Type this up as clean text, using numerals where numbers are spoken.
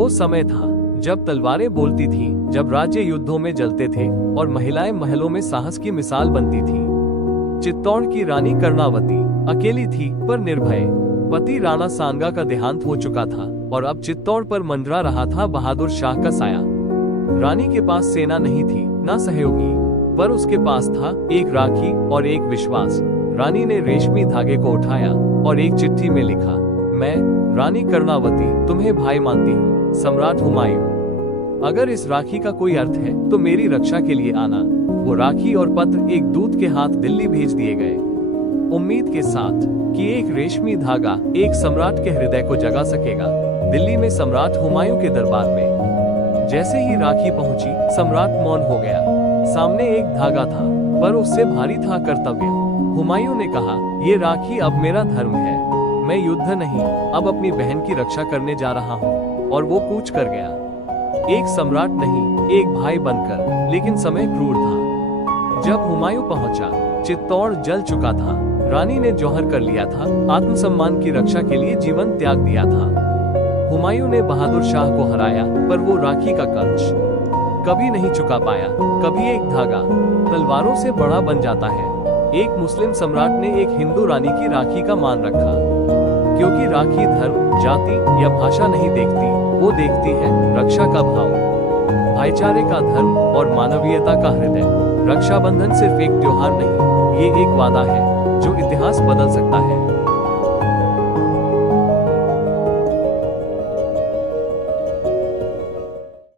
वो समय था जब तलवारें बोलती थीं, जब राज्य युद्धों में जलते थे और महिलाएं महलों में साहस की मिसाल बनती थीं। चित्तौड़ की रानी कर्णावती अकेली थी पर निर्भय। पति राणा सांगा का देहांत हो चुका था और अब चित्तौड़ पर मंडरा रहा था बहादुर शाह का साया। रानी के पास सेना नहीं थी, ना सहयोगी, पर उसके पास था एक राखी और एक विश्वास। रानी ने रेशमी धागे को उठाया और एक चिट्ठी में लिखा, मैं रानी कर्णावती तुम्हें भाई मानती हूँ, सम्राट हुमायूं। अगर इस राखी का कोई अर्थ है तो मेरी रक्षा के लिए आना। वो राखी और पत्र एक दूत के हाथ दिल्ली भेज दिए गए, उम्मीद के साथ कि एक रेशमी धागा एक सम्राट के हृदय को जगा सकेगा। दिल्ली में सम्राट हुमायूं के दरबार में जैसे ही राखी पहुंची, सम्राट मौन हो गया। सामने एक धागा था पर उससे भारी था कर्तव्य। हुमायूं ने कहा, ये राखी अब मेरा धर्म है, मैं युद्ध नहीं, अब अपनी बहन की रक्षा करने जा रहा हूँ। और वो कूच कर गया, एक सम्राट नहीं, एक भाई बनकर। लेकिन समय क्रूर था। जब हुमायूं पहुंचा, चित्तौड़ जल चुका था। रानी ने जौहर कर लिया था, आत्मसम्मान की रक्षा के लिए जीवन त्याग दिया था। हुमायूं ने बहादुर शाह को हराया, पर वो राखी का कर्ज कभी नहीं चुका पाया। कभी एक धागा तलवारों से बड़ा बन जाता है। एक मुस्लिम सम्राट ने एक हिंदू रानी की राखी का मान रखा, क्योंकि राखी धर्म, जाति या भाषा नहीं देखती, वो देखती है रक्षा का भाव, भाईचारे का धर्म और मानवीयता का हृदय। रक्षाबंधन सिर्फ एक त्योहार नहीं, ये एक वादा है जो इतिहास बदल सकता है।